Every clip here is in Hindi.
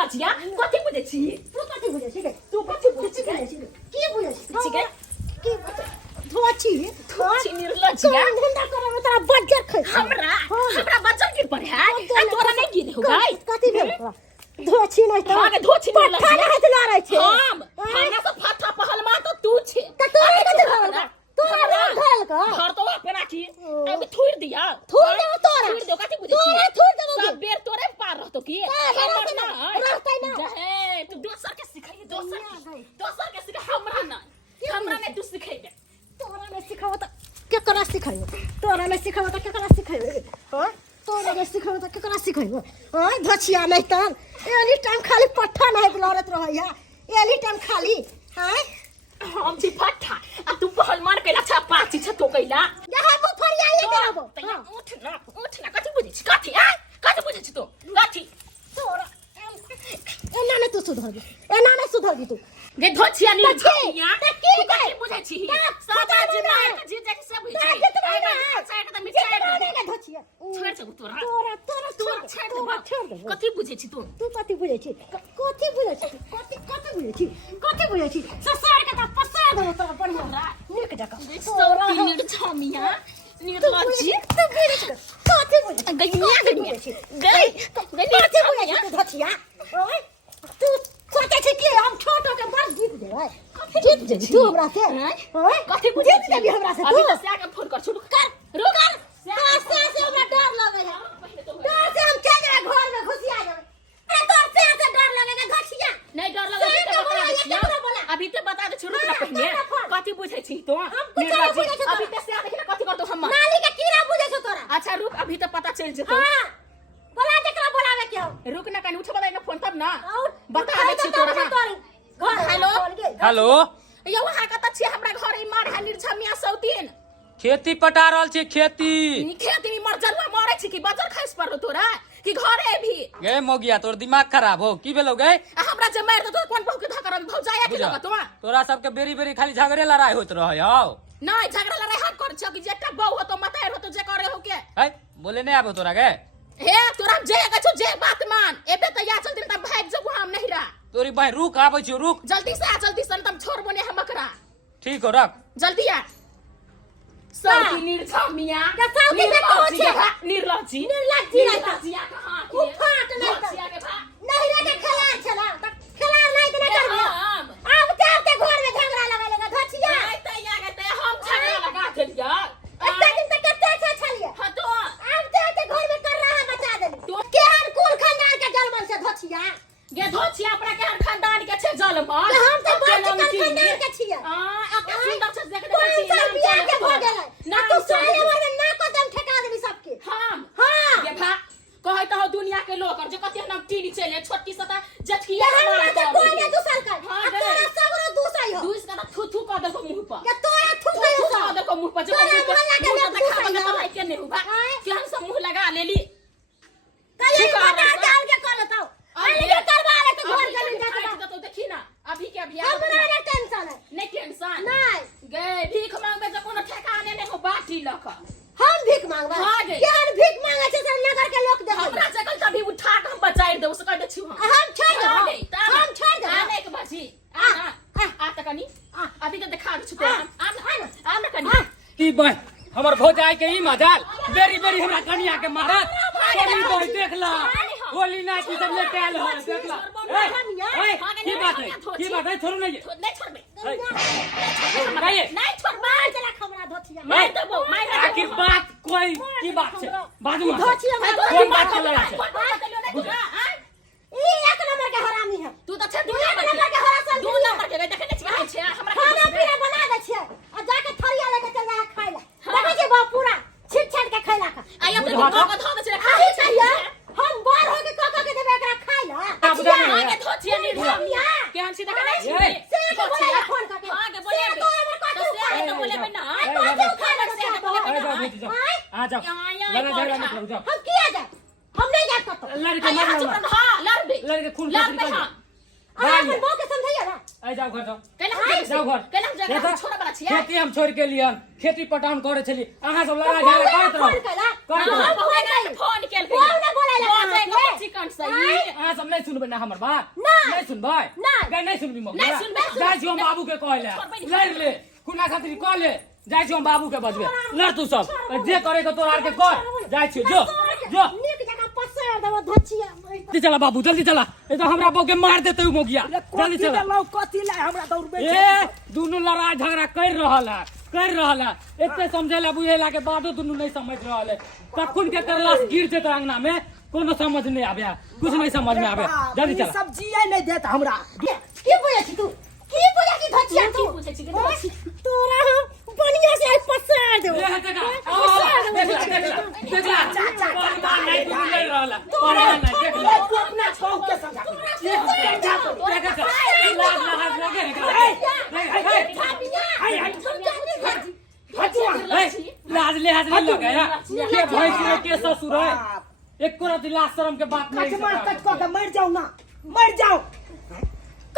निर्लजिया कथि बुझे छी तू कथि बुझे छी तू कथि बुझे छी की बुझे छी की धोची निर्लजिया धंधा करे में तोरा बज्जर खै हमरा बज्जर गिर पड़े है तोरा नहीं गिरे हो गई कथि भेल धोची नहीं तो आगे धोची पट्टा नहीं हाथ ला रहे छे हमरा से फटा पहलमा तो तू छे त तोरा कथि भेल तोरा धरल का घर तो अपना की अब थूर दिया थूर दे तोरा थूर दे कथि बुझे छी थूर देबो सब बेर तोरे पार रहतो की रहतै ना जहे तू दोसर के सिखाई दोसर के सिखा हमरा नहीं तू सिखाइबे तोरा में सिखाओ त केकरा सिखाइबो तोरा में सिखाओ त केकरा सिखाइबो हां तोरा में सिखाओ त केकरा सिखाइबो हां धछिया नहीं त एनी टाइम खाली पट्ठा नहीं लड़त रहैया एनी टाइम खाली हां हम छी फटा आ तू पहल मार के अच्छा पाची छ तो कैला जहां वो फरियाई करबो उठ ना कथि बुझे छी कथि बुझे छी तो कथि तोरा एना ने तू सुधर दी तू गे धोछिया नी छिया त की कथि बुझे छी समाज में जी जे सब बुझे छी आई साइड त मिठाई गे धछिया छोड़ छ तोरा छोड़ दे कथि बुझे छी तू कथि बुझे छी कथि बुझे छी ससुर के त पसा दो तोरा बढ़िया निक जका तोरा निक छमिया निर्लज्जी त बुझे छी कथि बुझे गइया कथि बुझे छी धछिया ओए तू सोचे छी कि हम छोटो के बस जीत देबै जीत जे तू हमरा से ओए कथि बुझे जीत देबी हमरा से अभी तो से के फोन कर शुरू कर रुक से हमरा डर लगे है डर से हम चल जाए घर में घुसिया जाए अरे तो से डर लगेगा घसिया नहीं डर लगे अभी तो बता दे शुरू कर पहले कथि बुझे छी तो अभी तो से देख कथि कर दो हम नाली के कीड़ा बुझे छ तोरा अच्छा रुक अभी तो पता चल जतो हां बोला जकरा बोलावे क्यों रुक ना कनी उठ बताई ना फोन तब ना बता दे छी तोरा घर हेलो हेलो वहां कत छी हमरा घर ई मार है निर्छमिया सौतीन खेती पटा रहल छी खेती खेती मर जलवा मारे छी कि बजर खैस पर तोरा कि घरे भी गे मोगिया तोर दिमाग खराब हो की भेलो गे हमरा जे मार दे तो कोन बहु के धकर भौजाया के लगा तो तोरा सब के बेरी बेरी खाली झगड़े लड़ाई होत रहय हो नहीं झगड़ा लड़ाई हम कर छ कि जेटा बहु हो तो मतार हो तो जे करे हो के है बोले नहीं आबो तोरा गे हे तोरा जे कछु जे बात मान एबे त या चल दिन त भाग जबो हम नहीं रा तोरी भाई रुक आबै छी रुक जल्दी से तम छोड़ बने हम बकरा ठीक हो रख जल्दी आ सौती निर्छमिया सौती से कहो छे निर्लज्जी रहता कहां उ फाट नहीं के नहीं रे खिलाड़ छला त खिलाड़ नहीं त नहीं करबो अब चाहते घर में झगड़ा लगा धछिया नहीं त या के हम झगड़ा लगा देलिया अच्छा दिन तक कते अच्छा छलिए हां तो अब चाहते घर में कर रहा है बचा देली तो केहन कुल खानदान के जलमन से धछिया गे धोछिया अपना केहन खानदान के छे जलमन हम त बड़ खानदान के छियै अब सुंदर से देख दे छी नाम बियाह के भ गेलै ना तो सारे भर में ना कदम ठेका देबी सबके हम हां ये भा कहै त हो दुनिया के लोग जे कते नाम टीनी चले छोटकी सता जठिया हमरा के कोई ने दूसल कर हां तोरा सगरो दूसई हो दूस का थू थू कर दे को मुंह पर के तोरा थूकै हो कर दे को मुंह पर जे मुंह पर देखा बता भाई के नहीं हुआ कि हम सब मुंह लगा लेली कहीं बता डाल के कर लेता अरे के करवा ले तो घर जमीन जाता तो देखी ना अभी के अभी हमरा रे टेंशन है नहीं टेंशन नहीं गे भीख मांगबे जे कोनो ठेकाने नहीं हो बाटी लक हम भीख मांगबा हाँ गे। केहन भीख मांगे छै से नगर के लोग देबै हमरा जगह कभी उठा के हम बचाई दे उसका दे छी हम छोड़ देबो हम छोड़ देबो आने के बाजी आ त कनी अभी तो दिखा दे छी आ ना कनी की बह हमर भौजाई के ई मजाल बेरी बेरी हमरा कनिया के मारत तोरी बोल देख ला होली ना की सब लेके आल हो देख ला ए की बात है छोड़ नहीं नहीं छोड़बे नहीं छोड़बे चला खबरा धोछिया मैं देबो मैं आखिर बात कोई की बात है बाजू में धोछिया कोन बात चल रहा है ई एक नंबर के हरामी है तू त छे दू नंबर के हरासन दू नंबर के देखे नहीं छियै छे हमरा खाना पीना बना दे छियै आ जाके थरिया लेके चल जा खाइ ले देखे छै बा पूरा छिट छाट के खैला का आई अब तो को धो दे खाइ चाहिए हम बार हो के काका के देबे एकरा खाइ ले आगे धोछिया निर्छमिया केहन सीधा के नहीं छियै से के बोले फोन करके आगे बोले तो से तो बोले ना आ जाओ लड़ा झगड़ा मत करो जाओ हम किया जाए हम नहीं जा सकते लड़के मत लड़ो हां लड़बे लड़के खून लड़बे हां अपन बो के समझाइए ना आ जाओ घर जाओ केना जाओ घर केना जगह छोड़ बला छियै खेती हम छोड़ के लियन खेती पटान करे छली अहाँ सब लड़ा झगड़ा करत रहो फोन कला फोन केल फोन ने बोला बोले कंठ सही आ सब नहीं सुनबे ना हमर बात नहीं। नहीं सुनबै नहीं। नहीं सुनबी मगर नहीं सुनबै। जाय छी हम बाबू के कहले लड़ ले कुना खातिर कह ले जाय छी हम बाबू के बजबे लड़ तू सब जे करे के तोरा आर के कर जाय छी जो जो नीक जगह पसार देबो धछिया जल्दी चला बाबू जल्दी चला ए तो हमरा बौ के मार देते उ मोगिया जल्दी चला कथी ला हमरा दौड़बे ए दोनों लड़ाई झगड़ा कर रहल है एते समझेला बुझेला के बादो दोनों नहीं समझ रहल है कखुन के करला गिर जेत अंगना में कोनो समझ नहीं आबे कुछ नहीं समझ में आबे जल्दी चला सब्जी नहीं देत हमरा की बोले छी तू की बोले छी धछिया की पूछे छी के तोरा हम बढ़िया से पसार देबो ए देखला पानी नहीं तू ले रहल पानी नहीं देखला तू अपना छौ के समझा लाज ले लग गया के भैंस रे के ससुर है एक को लाज शर्म के बात नहीं कच के मर जाओ ना मर जाओ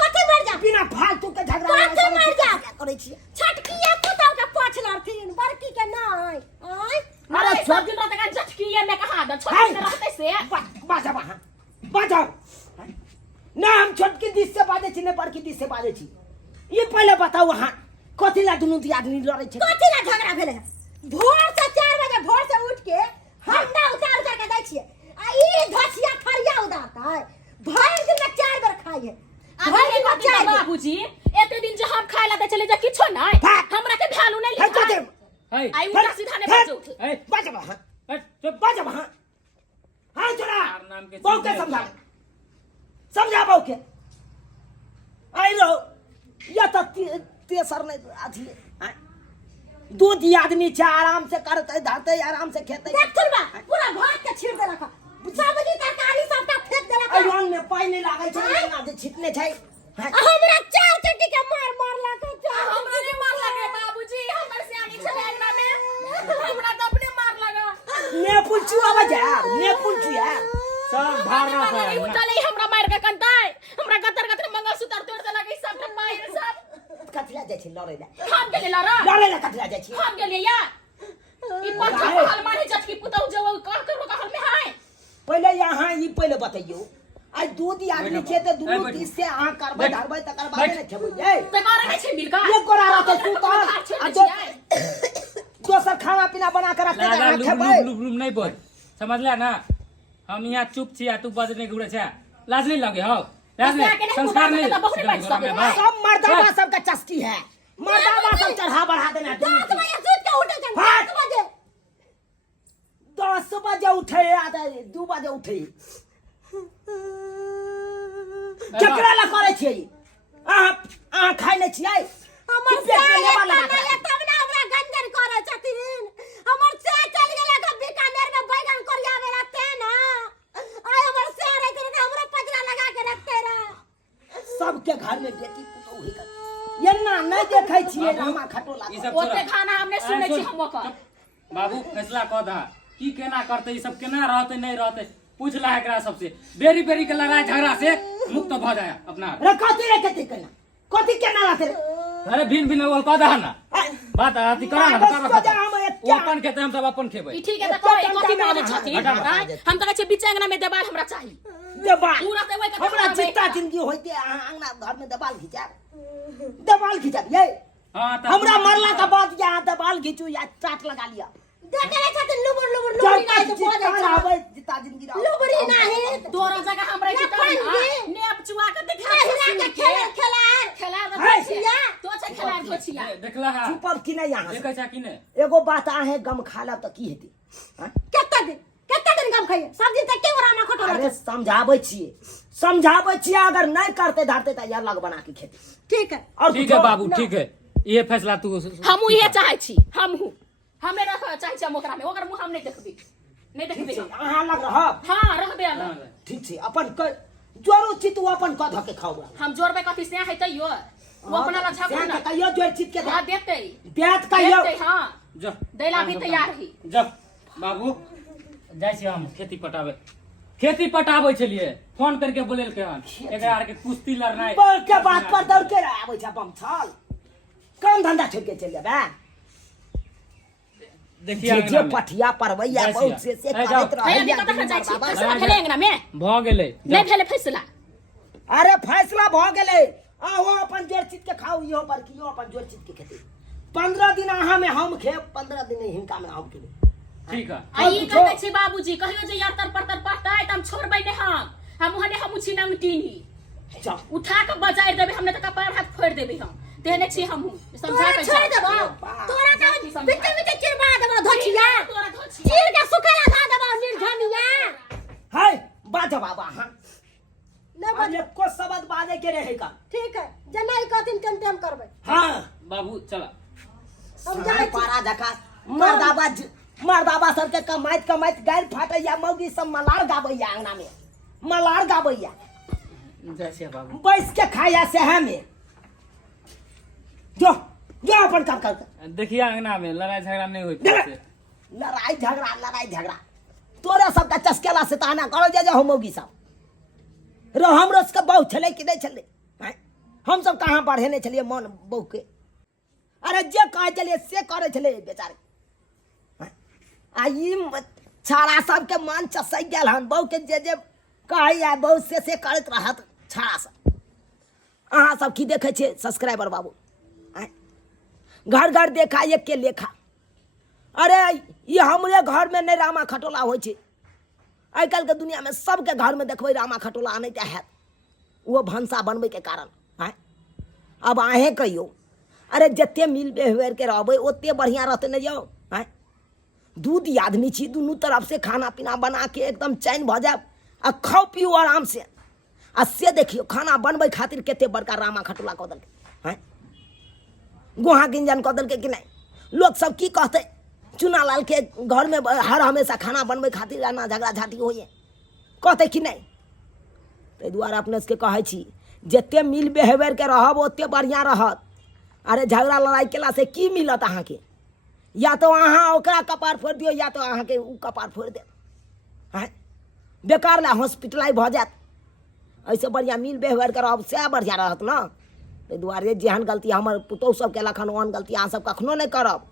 कते मर जा बिना फालतू के झगड़ा कते मर जा करे छी छटकी या पुताव के पाछ लड़थिन बड़की के नहीं अरे छोड़ दिन रहते का झटकी ये मैं कहां द छोड़ दिन रहते से बाजा बाजा ना हम छोटकी दिस से बाजे छी ने बड़की दिस से बाजे छी ये पहले बताओ हां कथी ला दुनु आदमी लड़े छी कथी ला झगड़ा भेले भोर से 4 बजे भोर से उठ के हम ना उतार के दै छी आ ई धसिया फरिया उदाता है भर दिन में 4 बार खाई है अरे बाबूजी बाबूजी एते दिन जो हम खाए ला दे चले जा किछो नहीं हमरा के वैल्यू नहीं लिखा आई उल्टा सीधा ने बज उठ बाजा हां चुप बाजा हां हां चला बहु के समझा बहु के आई रो या तो तेसर नहीं आधी दूध आदमी से आराम से करते धरते आराम से खेते देख सुनबा पूरा भात के छीड़ दे रखा सब्जी तरकारी सबटा फेंक दे रखा अयन में पानी नहीं लागै छै ना जे छिटने छै हमरा चार चट्टी के मार लगा हमरा ने मार लगे बाबूजी हमर सियानी छले अंगना में हमरा तो अपने मार लगा ने पुलचू आवा जा ने पुलचू है सब भागना नहीं उठले हमरा मार के कंताय हमरा गतर मंगलसूत्र तोड़ दे लगे सब ठपाई रे सब कथला जाय छै लड़ै ला हम गेले लड़ा लड़ै ला कथला जाय छै हम गेले या ई पाछा हाल मारे झटकी पुतौ जव का करो का में है पहले यहाँ ई पहले बताइयो आज दूध आदमी छै त दूध दिस से अहाँ करबै धरबै तकर बाद ने खेबै ये त करे नहीं छै मिलका ये कोरा रहते तू तो दोसर खाना पीना बना के रखते लागा हैं खेबै लुब नहीं बोल समझला ना हम यहाँ चुप छी आ तू बजने घुरे छै लाज नहीं लगे हो लाज नहीं संस्कार नहीं सब मर्दावा सब का चस्की है मर्दावा सब चढ़ा बढ़ा देना 10 बजे सूत के उठे 10 बजे 10 बजे उठे आधा 2 बजे उठे केकरा ला करे छी आ खाइ नै छियै हमर से तब ना हमरा गंजन करे छथिन हमर से चल गेला के बीकानेर में बैगन करियावे रखते ना आय हमर से रे के हमरा पजरा लगा के रखते रहा सबके घर में बेटी पुतौ ही कर ये ना नहीं देखै छियै रामा खटोला ओते खाना हमने सुनै छी हम ओकर बाबू फैसला क दा की केना करते ई सब केना रहते नहीं रहते पूछ ला एकरा सबसे बेरी बेरी के लड़ाई झगड़ा से मुक्त भ जाए अपना रे कथी केना कथी केना रहते अरे भिन भिन बोल क दा ना बात आती करा ना ओ अपन खेते हम सब अपन खेबै ई ठीक है त कोई कथी माने छथिन हम त कहै छी बीच अंगना में देबाल हमरा चाहिए देबाल पूरा ते ओइ हमरा जितना जिंदगी होइते अंगना घर में देबाल खिंचाब ये हां हमरा मरला के बाद यहाँ देबाल खिंचू या चाट लगा लिया देखे छथिन लुबुर लुबुरी नहीं तो बोले आवे जिता जिंदगी रह लुबुरी नहीं तोरा जगह हमरा जिता नेप चुआ के देखा खेला बचिया तो छ खेला बचिया देखला है चुपब कि नहीं यहाँ देखै छ कि नहीं एगो बात आहे गम खाला त की हेती केतना दिन गम खाइए सब दिन तक के रामा खटोला अरे समझाबै छियै अगर नहीं करते धरते त अलग बना के खेती ठीक है और ठीक है बाबू ठीक है ये फैसला तू हम ये चाहै छी हमें रख चाहै छी ओकरा में ओकर मुंह हम नहीं देखबी अहाँ लग रहब हां रहबे अलग ठीक छै अपन जोरो छी तू अपन कह धके खाओ हम जोरबे कथि से है तइयो वो अपना ला छाप ना कहियो जोर चित के हां देते देत कहियो हां जा दैला भी तैयार ही जा बाबू जाय छी हम खेती पटाबै छलिए फोन करके बोलेल के हन एकरा आर के कुश्ती लड़नाई बोल के बात पर दौड़ के आबै छ बम छल काम धंधा छोड़ के चल जाबे देखिए जे अंगना में। पठिया परवैया बस बहुत या। से ए, जाओ। करत है अभी रहैया कतऽ जाइ छी बाबा। फैसला भेलै अंगना में भ गेलै नहीं भेलै फैसला अरे फैसला भ गेलै आहो अपन जोर चीज के खाओ इहो पर कियो अपन जोर चीज के खेते 15 दिन अहाँ में हम खे 15 दिन हिनका में हम खेबे ठीक है आ ई कहै छी बाबूजी कहियो जे यार तर पढ़तै त हम छोड़बै नै हम ओहने हम छी नंगटीनी चल उठा के बजाय देबै हमने त कपार हाथ फोड़ देबै हम तेने छी हम समझा तोरा के छोड़ देबो तोरा का बिते बिते चिरबा देबो धोछिया चीर के सुखला धा देबो निर्धनिया है बाजा बाबा हां नहीं अब एको शब्द बाजे के रहे का ठीक है जनाई कहतिन टेम करबै हां बाबू चला हम जाय छी पारा जका मर्दाबा सबके कमाइत गाय फाटैया मौगी सब मलार गाबैया अंगना में मलार गाबैया जैसे बाबू बैस के खाया सेहा में जो जो अपन काम कर देखिए अंगना में लड़ाई झगड़ा नहीं होती से। लड़ाई झगड़ा तोरे सबका चस्केला से ताना करो जे हो मौगी सब रो हमरो सबके बहु छले कि नहीं छले हैं? हम सब कहां पढ़े नहीं छलिए मन बहु के अरे जे कहे चलिए से करे छले बेचारे हैं? आ ई छाड़ा सबके मन चसै गेल हन बहु के जे कहे या बहु से करत रहत छाड़ा सब अहाँ सब की देखे छे सब्सक्राइबर बाबू हैं? घर घर देखा एक के लेखा अरे ये हमरे घर में नहीं रामा खटोला हो आई कल के दुनिया में सबके घर में देखबे रामा खटोला आने हैत वो भंसा बनबे के कारण हैं अब आहे कहियो अरे जत्ते मिल बेहवेर के रहबे ओते बढ़िया रहते नहीं जाओ हैं दूध आदमी छी दुनू तरफ से खाना पीना बना के एकदम चैन भ जाए आ खाओ पियो आराम से आ से देखियो खाना बनबे खातिर केते बड़का रामा खटोला कऽ देलकै हैं गोहा गिंजन कऽ देलकै कि नहीं लोग सब की कहते चुना लाल के घर में हर हमेशा खाना बनबे खातिर रहना झगड़ा झाटी होइए कहते कि नहीं ताहि दुआरे अपने सबके कहै छी जते मिल बेहवेर के रहब ओते बढ़िया रहत अरे झगड़ा लड़ाई केला से की मिलत अहाँ के या तो अहाँ ओकरा कपार फोड़ दियो या तो अहाँ के उ कपार फोड़ दे हैं बेकार ला हॉस्पिटलाइज भ जात ऐसे बढ़िया मिल बेहवेर के रहब से बढ़िया रहत ना ताहि दुआरे जेहन गलती हमर पुतौह सब केलक हन ओहन गलती अहाँ सब कखनो नहीं करब